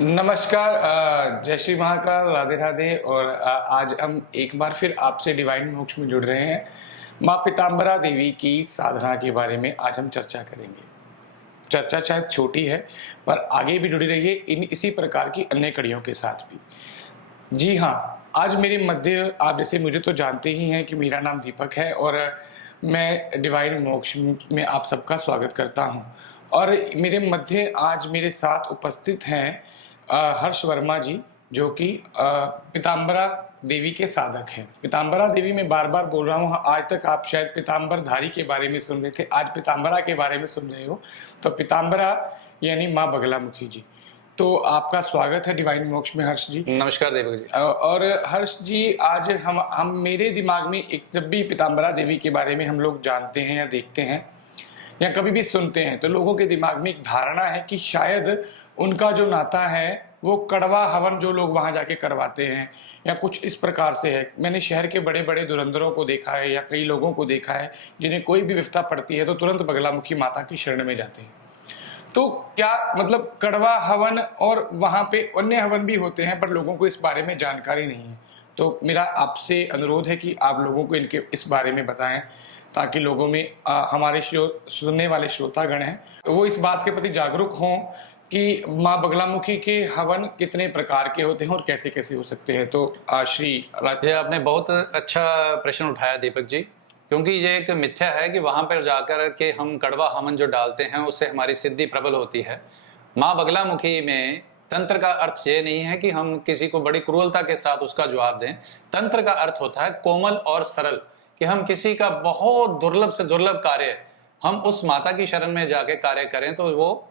नमस्कार, जय श्री महाकाल, राधे राधे। और आज हम एक बार फिर आपसे डिवाइन मोक्ष में जुड़ रहे हैं। माँ पीताम्बरा देवी की साधना के बारे में आज हम चर्चा करेंगे। चर्चा शायद छोटी है पर आगे भी जुड़ी रहिए इन इसी प्रकार की अन्य कड़ियों के साथ भी। जी हाँ, आज मेरे मध्य आप जैसे मुझे तो जानते ही हैं कि मेरा नाम दीपक है और मैं डिवाइन मोक्ष में आप सबका स्वागत करता हूं। और मेरे मध्य आज मेरे साथ उपस्थित हैं हर्ष वर्मा जी, जो कि पीताम्बरा देवी के साधक हैं। पीताम्बरा देवी मैं बार बार बोल रहा हूँ, आज तक आप शायद पीताम्बरधारी के बारे में सुन रहे थे, आज पीताम्बरा के बारे में सुन रहे हो। तो पीताम्बरा यानी माँ बगलामुखी जी। तो आपका स्वागत है डिवाइन मोक्ष में हर्ष जी। नमस्कार दीपक जी। और हर्ष जी, आज हम मेरे दिमाग में एक, जब भी पीताम्बरा देवी के बारे में हम लोग जानते हैं या देखते हैं या कभी भी सुनते हैं, तो लोगों के दिमाग में एक धारणा है कि शायद उनका जो नाता है वो कड़वा हवन जो लोग वहां जाके करवाते हैं या कुछ इस प्रकार से है। मैंने शहर के बड़े बड़े धुरंधरों को देखा है या कई लोगों को देखा है जिन्हें कोई भी विपदा पड़ती है तो तुरंत बगलामुखी माता की शरण में जाते हैं। तो क्या मतलब कड़वा हवन और वहां पे अन्य हवन भी होते हैं, पर लोगों को इस बारे में जानकारी नहीं है। तो मेरा आपसे अनुरोध है कि आप लोगों को इनके इस बारे में बताएं, ताकि लोगों में हमारे सुनने वाले श्रोतागण हैं वो इस बात के प्रति जागरूक हों कि माँ बगलामुखी के हवन कितने प्रकार के होते हैं और कैसे कैसे हो सकते हैं। तो श्री ये आपने बहुत अच्छा प्रश्न उठाया दीपक जी, क्योंकि ये एक मिथ्या है कि वहां पर जाकर के हम कड़वा हवन जो डालते हैं उससे हमारी सिद्धि प्रबल होती है। माँ बगलामुखी में तंत्र का अर्थ ये नहीं है कि हम किसी को बड़ी क्रूरता के साथ उसका जवाब दें। तंत्र का अर्थ होता है कोमल और सरल, कि हम किसी का बहुत दुर्लभ से दुर्लभ कार्य हम उस माता की शरण में जाके कार्य करें तो वो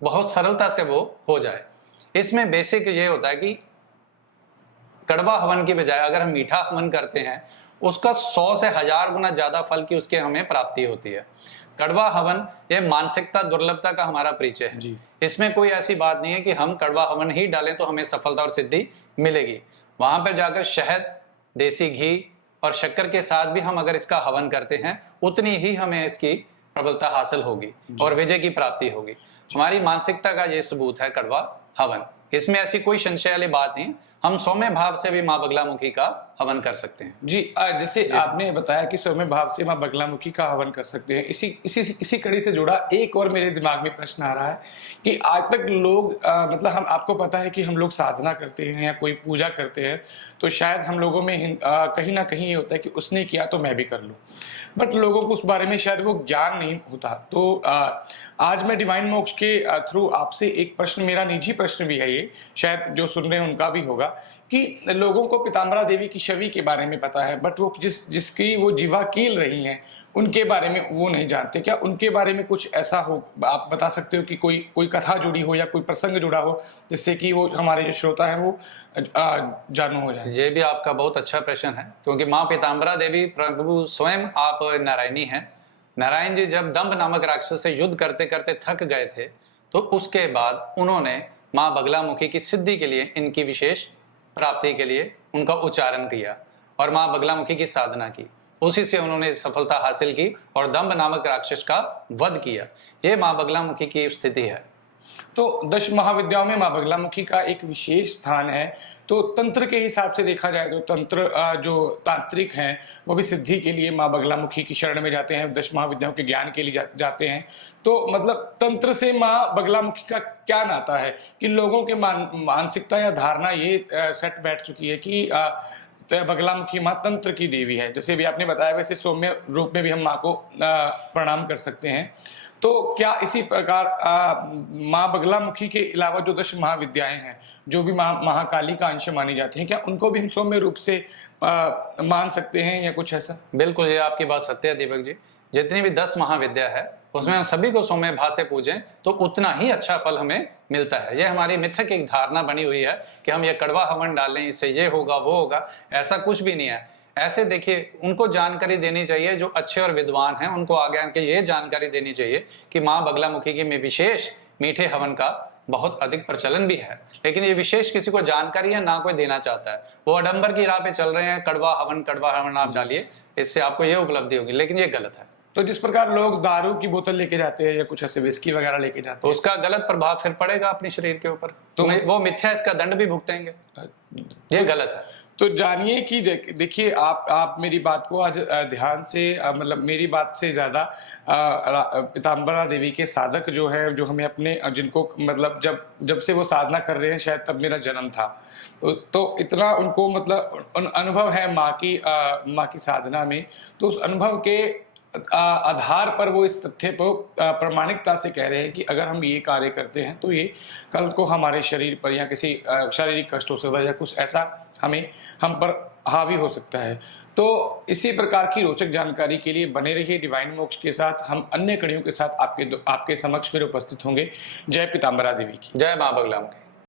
बहुत सरलता से वो हो जाए। इसमें बेसिक ये होता है कि कड़वा हवन की बजाय अगर हम मीठा हवन करते हैं उसका 100 से 1000 गुना ज्यादा फल की उसके हमें प्राप्ति होती है। कड़वा हवन ये मानसिकता दुर्लभता का हमारा परिचय है। इसमें कोई ऐसी बात नहीं है कि हम कड़वा हवन ही डालें तो हमें सफलता और सिद्धि मिलेगी। वहां पर जाकर शहद, देसी घी और शक्कर के साथ भी हम अगर इसका हवन करते हैं उतनी ही हमें इसकी प्रबलता हासिल होगी और विजय की प्राप्ति होगी। हमारी मानसिकता का ये सबूत है कड़वा हवन। इसमें ऐसी कोई संशय वाली बात नहीं। हम सौम्य भाव से भी माँ बगलामुखी का हवन कर सकते हैं। जी, जैसे आपने बताया कि सौम्य भाव से माँ बगलामुखी का हवन कर सकते हैं, इसी कड़ी से जुड़ा एक और मेरे दिमाग में प्रश्न आ रहा है कि आज तक लोग मतलब हम, आपको पता है कि हम लोग साधना करते हैं या कोई पूजा करते हैं तो शायद हम लोगों में कहीं ना कहीं ये होता है कि उसने किया तो मैं भी कर लूँ, बट लोगों को उस बारे में शायद वो ज्ञान नहीं होता। तो आज मैं डिवाइन मोक्ष के थ्रू आपसे एक प्रश्न, मेरा निजी प्रश्न भी है, ये शायद जो सुन रहे हैं उनका भी होगा, कि लोगों को पीताम्बरा देवी की छवि के बारे में पता है, बट वो जिसकी वो जीवा कील रही हैं उनके बारे में वो नहीं जानते। क्या उनके बारे में कुछ ऐसा हो, आप बता सकते हो कि कोई कथा जुड़ी हो या कोई प्रसंग जुड़ा हो जिससे कि वो हमारे जो श्रोता है वो जानू हो जाए? ये भी आपका बहुत अच्छा प्रश्न है, क्योंकि माँ पीताम्बरा देवी प्रभु स्वयं आप नारायणी हैं। नारायण जी जब दंभ नामक राक्षस से युद्ध करते करते थक गए थे तो उसके बाद उन्होंने माँ बगलामुखी की सिद्धि के लिए, इनकी विशेष प्राप्ति के लिए उनका उच्चारण किया और माँ बगलामुखी की साधना की। उसी से उन्होंने सफलता हासिल की और दंभ नामक राक्षस का वध किया। ये माँ बगलामुखी की स्थिति है। तो 10 महाविद्याओं में माँ बगलामुखी का एक विशेष स्थान है। तो तंत्र के हिसाब से देखा जाए तो तंत्र जो तांत्रिक हैं वो भी सिद्धि के लिए माँ बगलामुखी की शरण में जाते हैं, 10 महाविद्याओं के ज्ञान के लिए जाते हैं। तो मतलब तंत्र से माँ बगलामुखी का क्या नाता है कि लोगों के मानसिकता या धारणा ये सेट बैठ चुकी है कि बगलामुखी माँ तंत्र की देवी है। जैसे भी आपने बताया वैसे सौम्य रूप में भी हम माँ को प्रणाम कर सकते हैं। तो क्या इसी प्रकार माँ बगलामुखी के अलावा जो 10 महाविद्याएं हैं जो भी महाकाली का अंश मानी जाती हैं, क्या उनको भी हम सौम्य रूप से मान सकते हैं या कुछ ऐसा? बिल्कुल, ये आपकी बात सत्य है दीपक जी। जितनी भी 10 महाविद्या है उसमें हम सभी को सौम्य भाव से पूजें तो उतना ही अच्छा फल हमें मिलता है। ये हमारी मिथक एक धारणा बनी हुई है कि हम ये कड़वा हवन डालें इससे ये होगा वो होगा, ऐसा कुछ भी नहीं है। ऐसे देखिए, उनको जानकारी देनी चाहिए जो अच्छे और विद्वान हैं, उनको आगे आके ये जानकारी देनी चाहिए कि माँ बगलामुखी के में विशेष मीठे हवन का बहुत अधिक प्रचलन भी है, लेकिन ये विशेष किसी को जानकारी है ना कोई देना चाहता है। वो आडंबर की राह पे चल रहे हैं, कड़वा हवन आप डालिए, इससे आपको ये उपलब्धि होगी, लेकिन ये गलत है। तो जिस प्रकार लोग दारू की बोतल लेके जाते हैं या कुछ ऐसे विस्की वगैरह लेके जाते तो उसका गलत प्रभाव फिर पड़ेगा अपने शरीर के ऊपर, तो वो मिथ्या, इसका दंड भी भुगतेंगे, ये गलत है। तो जानिए कि देखिए आप मेरी बात को आज ध्यान से मतलब मेरी बात से ज्यादा पीताम्बरा देवी के साधक जो है, जो हमें अपने जिनको मतलब जब से वो साधना कर रहे हैं, शायद तब मेरा जन्म था, तो इतना उनको मतलब अनुभव है माँ की साधना में। तो उस अनुभव के आधार पर वो इस तथ्य को प्रामाणिकता से कह रहे हैं कि अगर हम ये कार्य करते हैं तो ये कल को हमारे शरीर पर या किसी शारीरिक कष्ट हो सकता है या कुछ ऐसा हम पर हावी हो सकता है। तो इसी प्रकार की रोचक जानकारी के लिए बने रहिए डिवाइन मोक्ष के साथ। हम अन्य कड़ियों के साथ आपके समक्ष फिर उपस्थित होंगे। जय पीताम्बरा देवी की। जय माँ बगलामुखी।